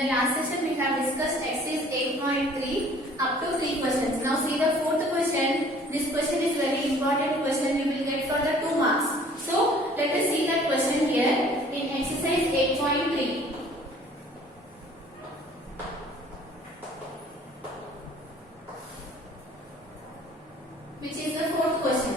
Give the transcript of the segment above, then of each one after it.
the last session we have discussed exercise 8.3 up to 3 questions. Now see the fourth question. This question is very important question. You will get for the 2 marks. So let us see that question here in exercise 8.3. Which is the fourth question.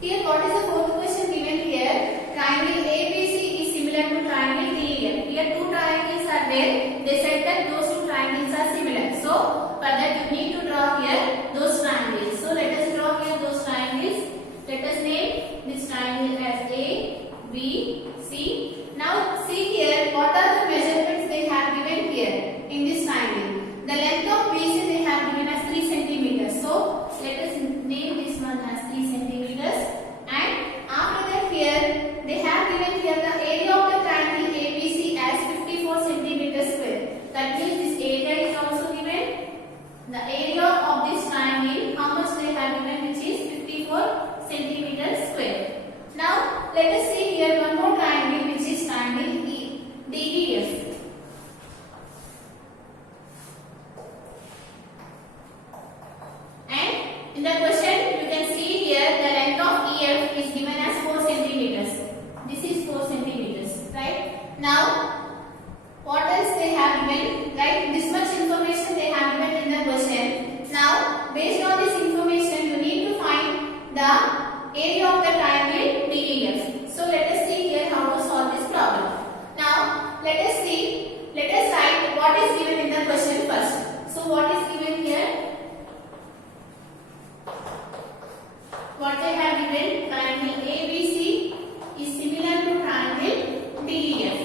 Here what is the fourth question given here? Triangle ABC is similar to triangle DEF. Here two triangles are there. They said that those two triangles are similar. So for that you need to draw here those triangles. So let us draw here those triangles. Let us name this triangle as A, B, C. Now see here what are the measurements they have given here in this triangle. The length of BC they have given as 3 centimeters. So let us name this one as 3 centimeters. And after that here they have given here the area of the triangle ABC as 54 centimeters square. That means this area is also given. The area of this triangle, how much they have given, which is 54 centimeters square. Now let us see here one more triangle, which is triangle DEF. In the question, you can see here the length of EF is given as 4 centimeters. This is 4 centimeters, right? Now, what else they have given? Right? This much information they have given in the question. Now, based on this information, you need to find the area of the triangle DEF. So, let us see here how to solve this problem. Now, let us write what is given in the question first. So, what is given here? What they have given, triangle ABC is similar to triangle DEF,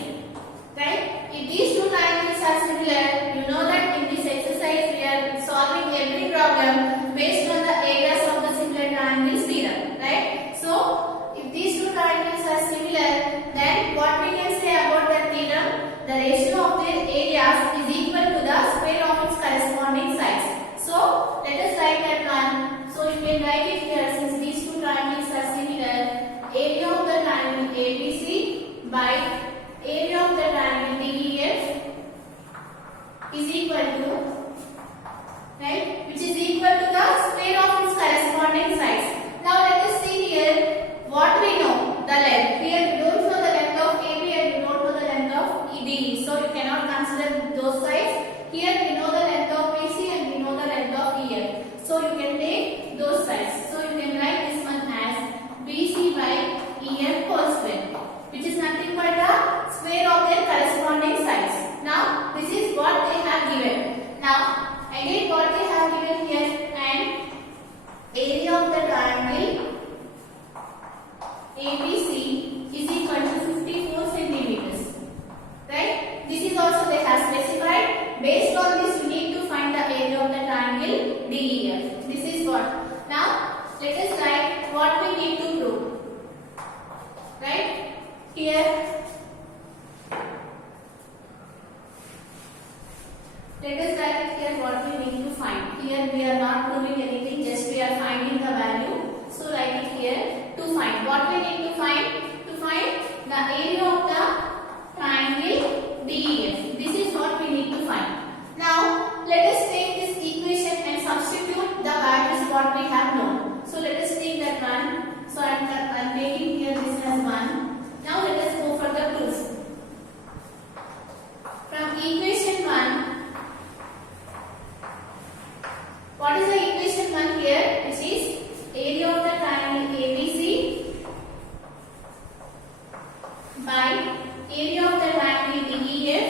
right? If these two triangles are similar, you know that in this exercise we are solving every problem based on the areas of the similar triangles theorem, right? So if these two triangles are similar, then what we can say about the theorem? The ratio of their areas is equal to the square of its corresponding sides. So let us write that one. So you can write it here, since these two triangles are similar, area of the triangle ABC by area of the triangle DEF is equal to, right, which is equal to the square of its corresponding sides. Now let us see here what we know, the length. Here we don't know the length of AB and we don't know the length of DE, so you cannot consider those sides. Here we know the length of BC and we know the length of EF. So you can take those sides. So you can write this one as BC by EF whole square, which is nothing but the square of their corresponding sides. Now this is what they have given. Now again what they have given here, and area of the triangle ABC is equal to 54 centimeters. Right? This is also they have specified. Based on this, you need to find the area of the triangle DEF. This is what. Now, let us write what we need to prove. Right? Here, let us write it here what we need to find. Here we are not proving anything, just we are finding the value. So write it here to find. What we need to find? To find the area of the triangle DEF. This is what we need to find. Now, let us take this equation and substitute the values what we have known. So, let us take that one. So, I am taking here this as 1. Now, let us go for the proof. From equation 1, what is the equation 1 here? Which is area of the triangle ABC by area of the triangle DEF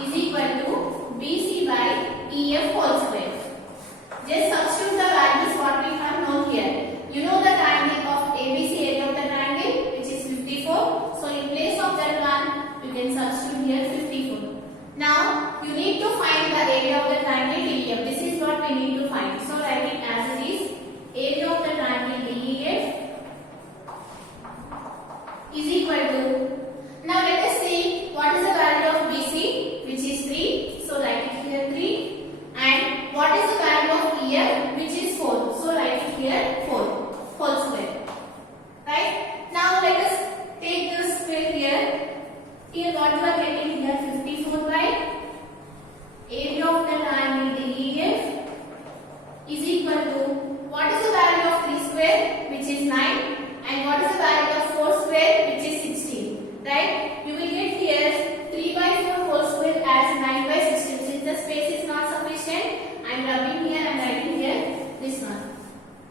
is equal to BC by EF whole square. Just substitute the values what we have known here. You know the triangle of ABC, area of the triangle, which is 54. So in place of that one, you can substitute here 54. Now you need to find the area of the triangle DEF. This is what we need to find. So write it as it is. Area of the triangle DEF is equal to. Now let us see what is the value of BC, which is 3. So write it here 3. And what is the value of EF, which is 4. So write it here 4 whole square. Right? Now let us take the square here. Here what you are getting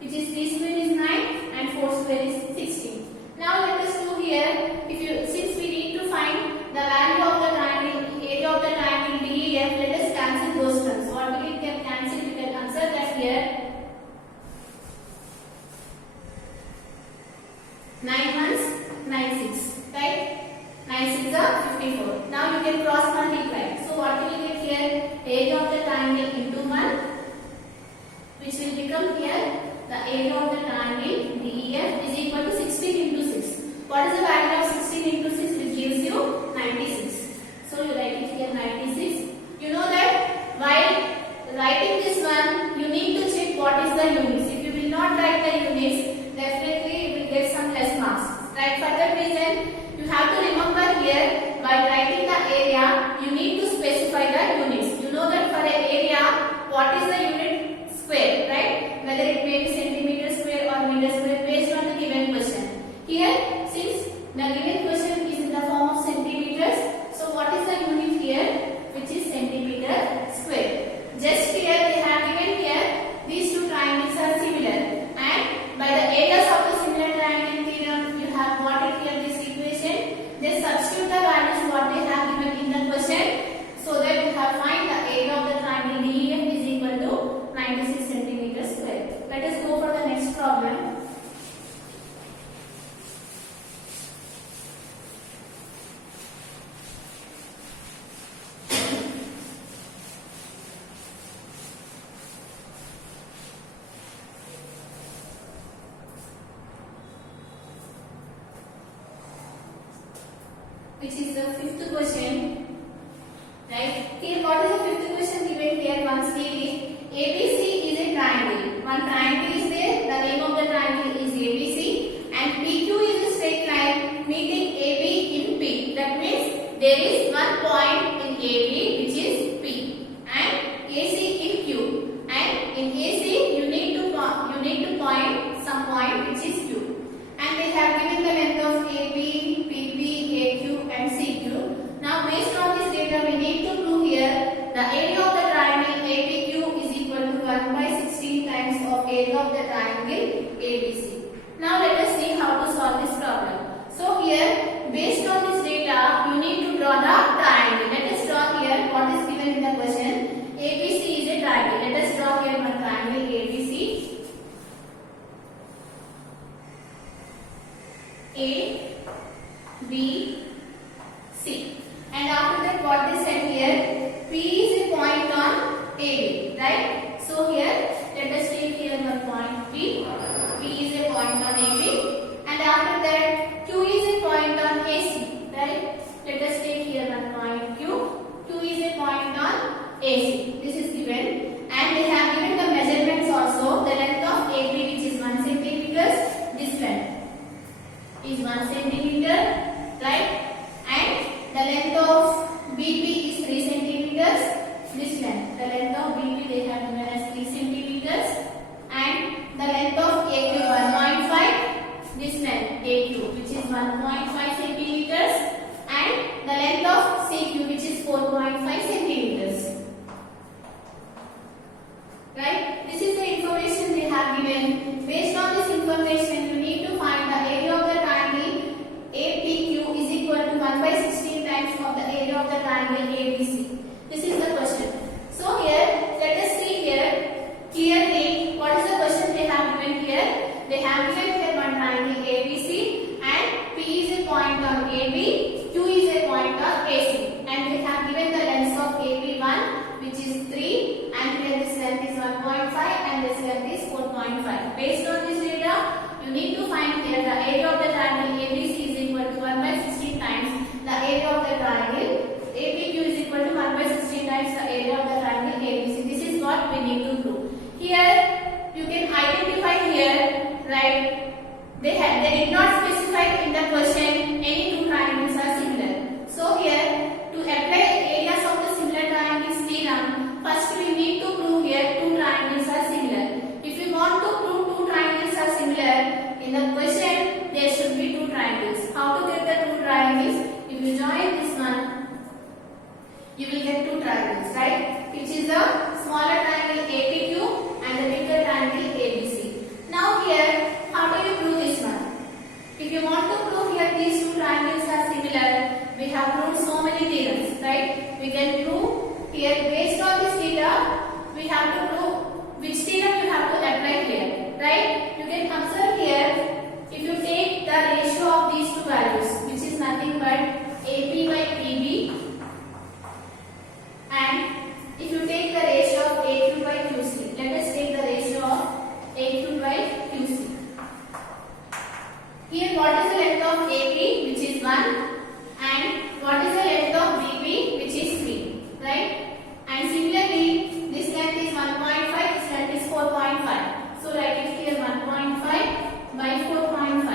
which is 3 square is 9 and 4 square is 16. Now let us do here, since we need to find the value of the triangle, area of the triangle DEF, let us cancel those terms. What will it get cancelled? You can answer that here. 9 ones, 9 6, right? 9 6 are 54. Now you can cross multiply. So what will you get here? Area of the triangle into 1, which will become here the area of the triangle DEF is equal to 16 into 6. What is the value of 16 into 6? Which gives you 96. So you write it here 96. You know that while writing this one, you need to check what is the units. If you will not write the units, definitely you will get some less marks. Right? For that reason, you have to remember here, while writing the area, you need to specify the units. You know that for an area, what is the unit square, right? Whether it may be centimeter square or meter square based on the given question. Here, since the given question is in the form of centimeters, so what is the unit here? Which is centimeter square. Just here they have given here, these two triangles are similar, and by the areas of the similar triangle theorem, you have got it here this equation. Just substitute the values what they have given in the question, so that you have find the area of the triangle DEF is equal to 96 centimeters square. Let us go for the next problem. Which is the fifth question, right? Here, what is the fifth question given here? Once read it. ABC is a triangle. One triangle is there. The name of the triangle is ABC, and PQ is a straight line meeting AB in P. That means there is one point in AB which is P, and AC in Q. And in AC, you need to point some point which is Q. And they have given the length of AB, PP, AQ and CQ. Now based on this data, we need to prove here the area of the triangle APQ is equal to 1 by 16 times of area of the triangle ABC. Now let us see how to solve this problem. So here, based on this data, you need to draw the triangle. Let us draw here what is given in the question. ABC is a triangle. Let us draw here one triangle ABC. A, B, C. And after that, what they said here, P is a point on AB, right? So here, let us take here one point P. P is a point on AB. And after that, Q is a point on AC, right? Let us take here one point Q. Q is a point on AC. This is given. And they have given the measurements also. The length of AB, which is 1 centimeter, this length is 1 centimeter, right? And the length of BP is 3 centimeters. This length, the length of BP they have given as 3 centimeters, and the length of AQ 1.5. This length AQ, which is 1.5 centimeters, and the length of CQ, which is 4.5 centimeters. Right? This is the information they have given. Based on this information, you need to find the area of the triangle APQ is equal to 1 by 16 times of the area of the triangle ABC. This is the question. So here, let us see here clearly what is the question they have given here. They have given here one triangle ABC, and P is a point on AB, Q is a point on AC, and they have given the length of AB1, which is 3, and here this length is 1.5 and this length is 4.5. Based on this data, you need to find here the area of the triangle ABC is equal to 1 by 16 times the area of the triangle APQ is equal to 1 by 16 times the area of the triangle ABC. This is what we need to prove. Here you can identify here, right? They did not specify in the question any two triangles are similar. So here, to apply areas of the similar triangles theorem, first we need to prove here two triangles are similar. If you want to prove two triangles are similar, in the question there should be two triangles. How to get the two triangles? If you join this one, you will get two triangles, right? Which is the smaller triangle APQ and the bigger triangle ABC. Now triangles are similar, we have proved so many theorems, right? We can prove here based on this data, we have to prove which theorem you have to apply here, right? You can observe here, if you take the ratio of these two values, which is nothing but AP by PB, and if you take the ratio of AQ by QC, let us take the ratio of AQ by QC. Here what is the length of AP, which is 1, and what is the length of BP, which is 3, right? And similarly, this length is 1.5, this length is 4.5. So write it here 1.5 by 4.5.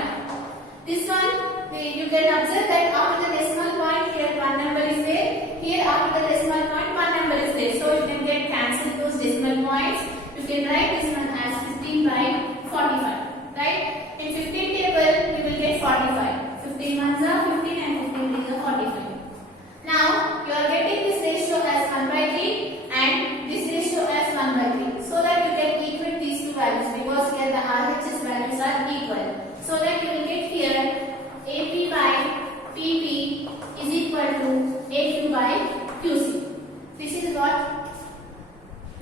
This one, you can observe that after the decimal point, here one number is there. Here after the decimal point, one number is there. So you can get cancel those decimal points. You can write this one as 15 by 45, right? In 15 table, you will get 45. 15 ones are 15 and 15 threes are 45. Now, you are getting this ratio as 1 by 3 and this ratio as 1 by 3. So that you can equate these two values because here the RHS values are equal. So that you will get here AP by PP is equal to AQ by QC. This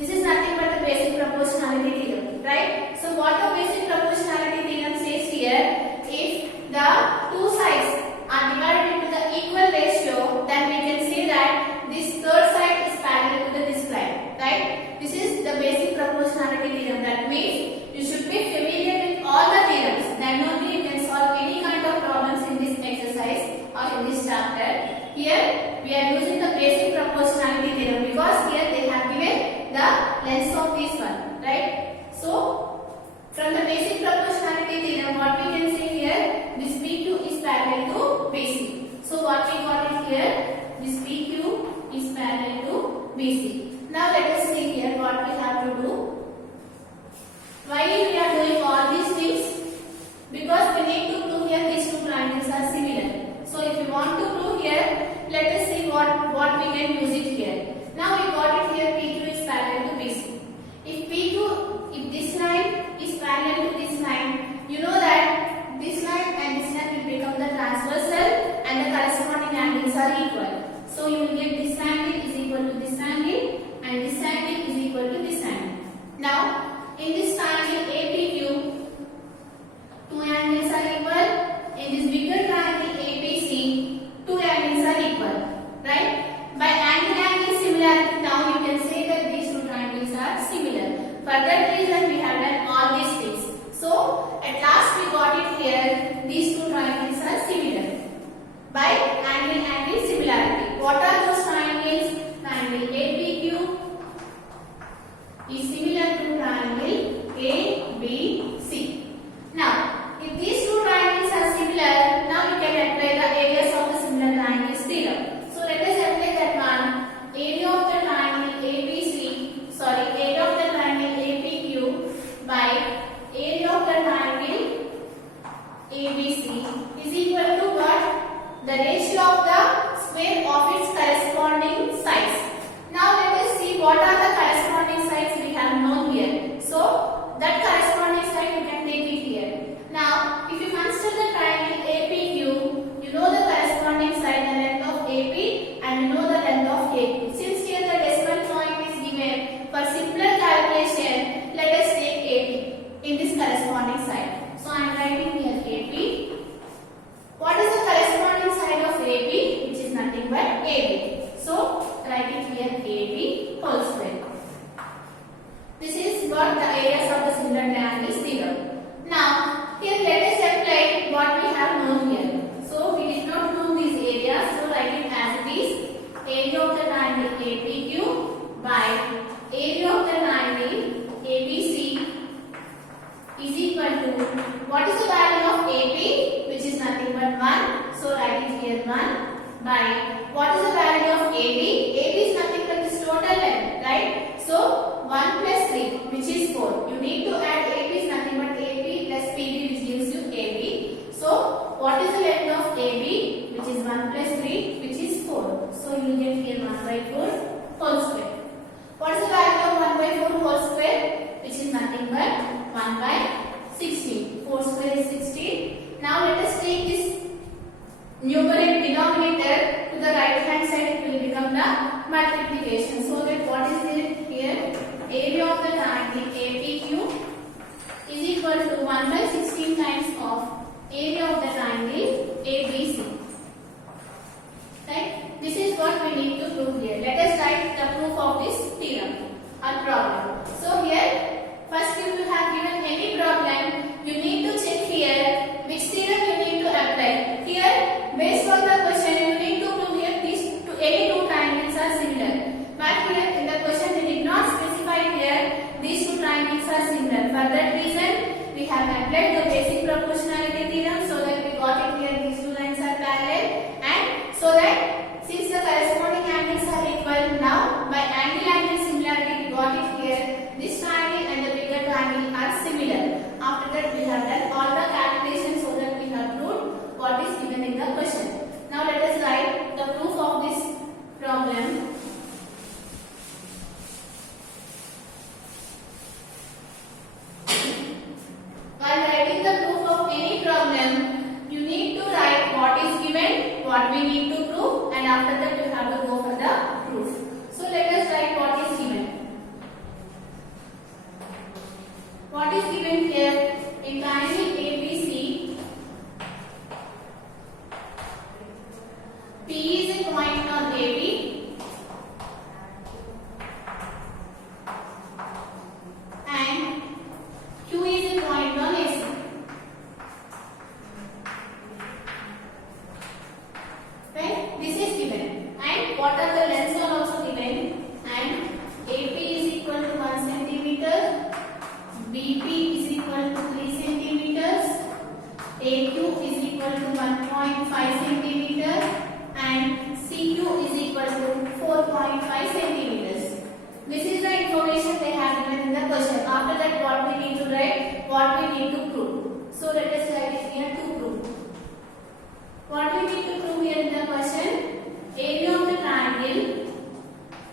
is nothing but the basic proportionality theorem, right? So what the basic proportionality theorem says here, if the two sides are divided into the equal ratio, then we can say that this third side is parallel to this line, right? This is the basic proportionality theorem. That means you should be familiar with all the theorems. Then only you can solve any kind of problems in this exercise or in this chapter. Here we are using the basic proportionality theorem because here they have given the length of this one, right? So from the basic proportionality theorem, what we can say here, this PQ is parallel to BC. So what we got it here, this PQ is parallel to BC. Now let us see here what we have to do. Why we are doing all these things? Because we need to prove here these two triangles are similar. So if you want to prove here, let us see what we can use it here. Now we got it here, PQ is parallel to BC. If this line is parallel to this line, you know that this line and this line will become the transversal and the corresponding angles are equal. So you will get this angle is equal to this angle and this angle is equal to this angle. Now in this triangle APQ, two angles are equal. In this bigger triangle ABC, two angles are equal, right? By angle similarity, now you can say that these two triangles are similar. For that reason, we have done all these things. So at last we got it here. These two triangles are similar by angle similarity. What are those triangles? Triangle APQ is similar to triangle ABC. Now, if these two triangles are similar, now we can apply the areas of the similar triangles theorem. So let us apply that one. Area of the triangle area of the triangle APQ by area of the triangle ABC is equal to what? The ratio of the square of its corresponding sides. Now let us see what are the corresponding sides we have known here. So that corresponding side you can take it here. Now if you consider the triangle APQ, you know the corresponding side, the length of AP, and you know the length of AQ. Since here the decimal point is given, for simpler calculation, let us take AP in this corresponding side. So I am writing here AP. What is the corresponding side of AP? Which is nothing but AB. So write it here AB whole square. This is what the areas of the similar triangles theorem. Now here let us apply what we have known here. So we did not know these areas, so write it as it is. Area of the triangle APQ by area of the triangle ABC is equal to, what is the value of AP, which is nothing but 1. So write it here 1 by, what is the value of AB? AB is nothing but this total length, right? So 1 plus 3, which is 4. You need to add AP is nothing but AP plus PB, which gives you AB. So what is the length of AB, which is 1 plus 3, which is 4. So you will get here 1 by 4 whole square. What is the value of 1 by 4 whole square? Which is nothing but 1 by 16. 4 square is 16. Now let us take this new denominator to the right hand side, it will become the multiplication. So that what is it here? Area of the triangle APQ is equal to 1 by 16 times of area of the triangle ABC. Right? This is what we need to prove here. Let us write the proof of this theorem or problem. So here, first if you have given any problem, you need to check here which theorem you need to apply. Here, based on the question, you need to prove here these any two triangles are similar. But here in the question, they did not specify here these two triangles are similar. For that reason, we have applied the basic proportionality theorem so that we got it here these two lines are parallel, and so that since the corresponding angles are equal, now by angle similarity we got it here this triangle and the bigger triangle are similar. After that we have done all the calculations so that we have proved what is given in the question. Now let us write the proof of this problem. While writing the proof of any problem, you need to write what is given, what we need to prove, and after that you have to go for the proof. So let us write what is given. What is given here? In triangle ABC, P is a point on AB and Q is a point on AC. Right? This is given. And what are the lengths are also given. And AP is equal to 1 centimeter, BP is equal to 3 centimeters, AQ is equal to 1.5 centimeter, and CQ is equal to 4.5 centimeters. This is the information they have given in the question. After that, what we need to write, what we need to prove. So let us write it here to prove. What we need to prove here in the question, area of the triangle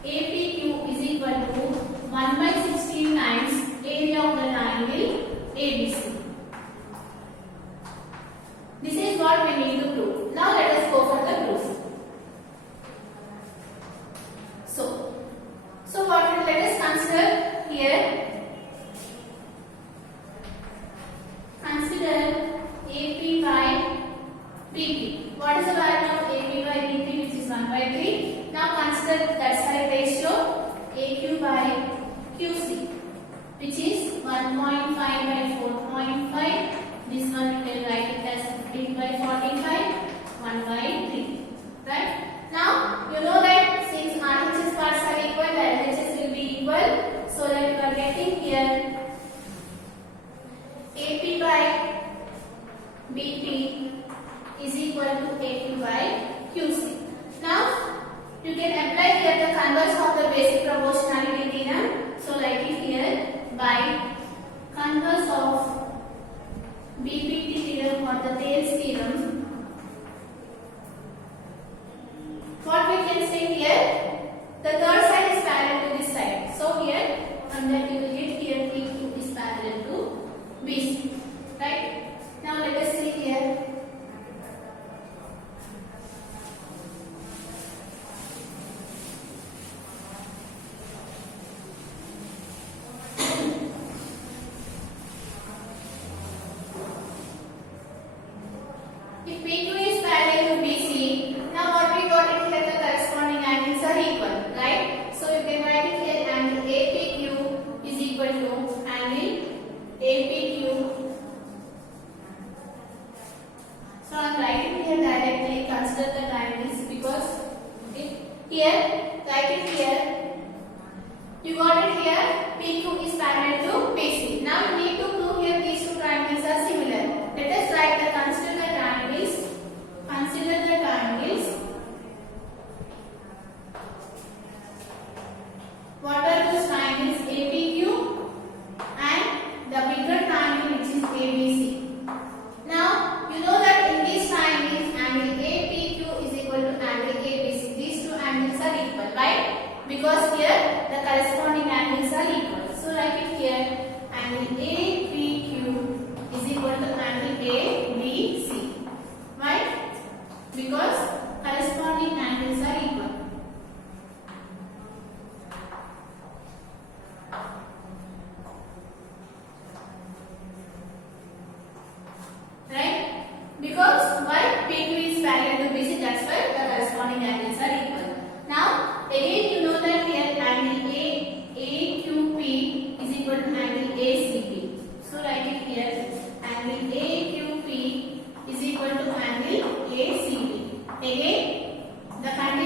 APQ is equal to 1 by 16 times area of the triangle ABC. This is what we need to prove. Now let us go for the proof. So what will let us consider here? Consider AP by BP. What is the value of AP by BP, which is 1 by 3? Now consider that side ratio AQ by QC, which is 1.5 by 4.5. This one you can write it as 15 by 45, 1 by 3. Right? Now you know that since RHS parts are equal, the LHS will be equal. So that you are getting here AP by BP is equal to AP by QC. Now you can apply here the converse of the basic proportionality theorem. So write it here by converse of BPT theorem or the Thales theorem. What we can say here, the third side is parallel to this side. So here, from that you will get here PQ is parallel to BC. Right? Now let us see here. If P2 is parallel to BC, now what we got it here, the corresponding angles are equal, right? So you can write it here, angle APQ is equal to angle APQ. So I am writing here directly, consider the triangles because here, write it here, you got it here, PQ is parallel to PC. Now you need to prove here these two triangles are similar. Let us write the consider the triangles. Consider the triangles. What are those triangles? APQ and the bigger triangle which is ABC. Now you know that in these triangles angle APQ is equal to angle ABC. These two angles are equal, right? Because here the corresponding angles are equal. So write it here, angle APQ is equal to angle ABC. Right? Because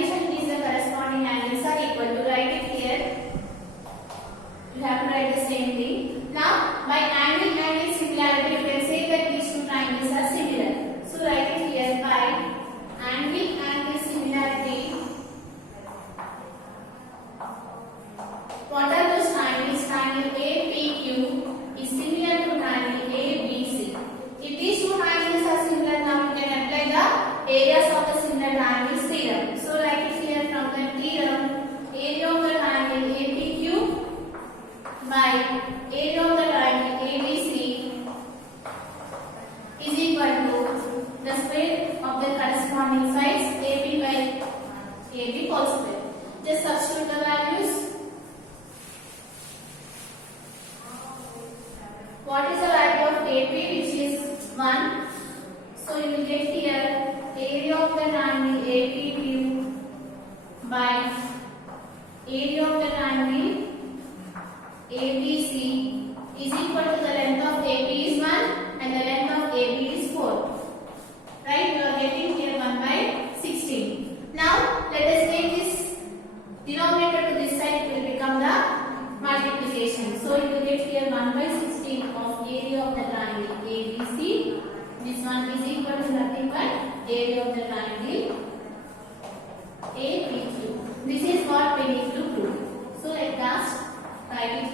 condition is the corresponding angles are equal to. Write it here. You have to write the same thing. Now, by angle similarity, you can say that these two triangles are similar. So, write it here by angle similarity. What are those triangles? Triangle APQ is similar to triangle ABC. If these two triangles are similar, now we can apply the areas of the similar triangles theorem. So, write it here from the theorem. Area of the triangle APQ by area of the triangle ABC is equal to the square of the corresponding sides AB by AB whole square. Just substitute the values. What is the value of AP, which is 1? So you will get here area of the triangle APQ by area of the triangle ABC is equal to the length of AP is 1 and the length of AB is 4. Right? You are getting here 1 by 16. Now let us take this denominator to this side. It will become the multiplication. So you will get here 1 by 16 of area of the triangle ABC. This one is equal to nothing but area of the triangle APQ. This is what we need to prove. So at last, write it